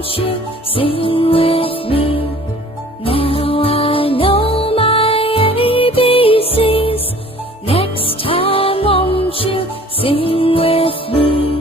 won't you sing with me? Now I know my ABCs. Next time, won't you sing with me?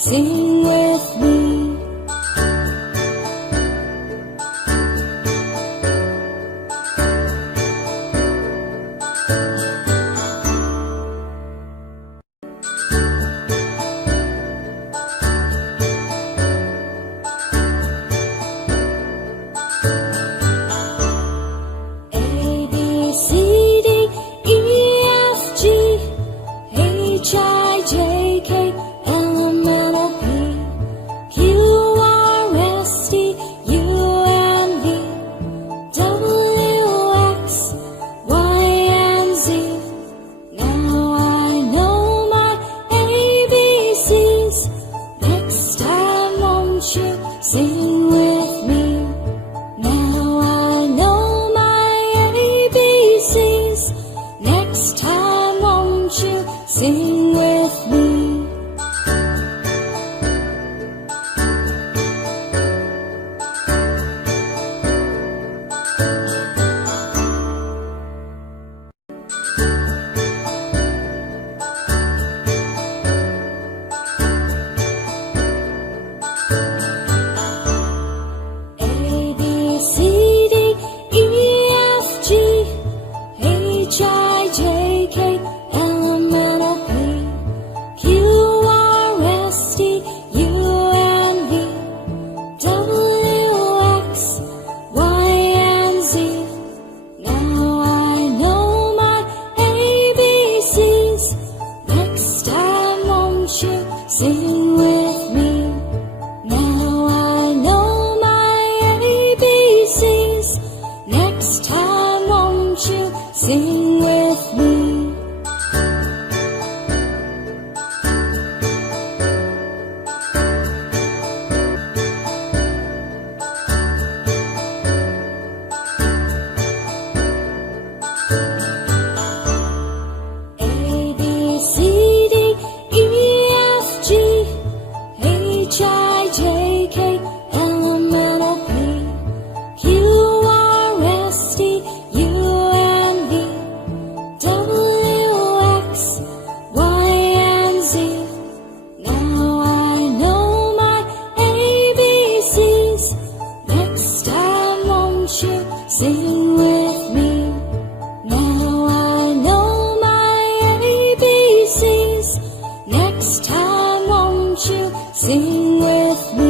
Sing with me. A, B, C, D, E, F, G, H, I, J, K, L, M, N, O, P, Q, R, S, T, U, and V, W, X, Y, and Z. Now I know my ABCs. Next time won't you sing with me? Now I know my ABCs. Next time won't you sing with me? A, B, C, D, E, F, G, H, I, J, K, L, M, N, O, P, Q, R, S, T, U, and V, W, X, Y, and Z. Now I know my ABCs. Next time won't you sing with me? Now I know my ABCs. Next time won't you sing with me? A, B, C, D, E, F, G, H, I, J, K, L, M, N, O, P, Q, R, S, T, U, and V, W, X, Y, and Z. Now I know my ABCs. Next time won't you sing with me? Now I know my ABCs. Next time won't you sing with me?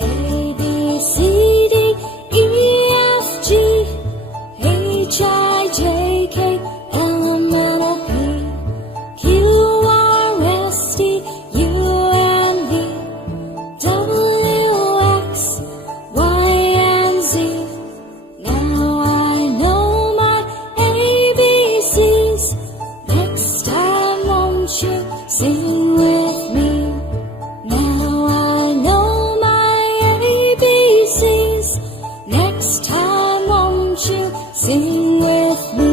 A, B, C, D, E, F, G, H, I, J, K, L, M, N, O, P, Q, R, S, T, U, and V, W, X, Y, and Z. Now I know my ABCs. Next time won't you sing with me? Now I know my ABCs. Next time won't you sing with me?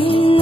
Sing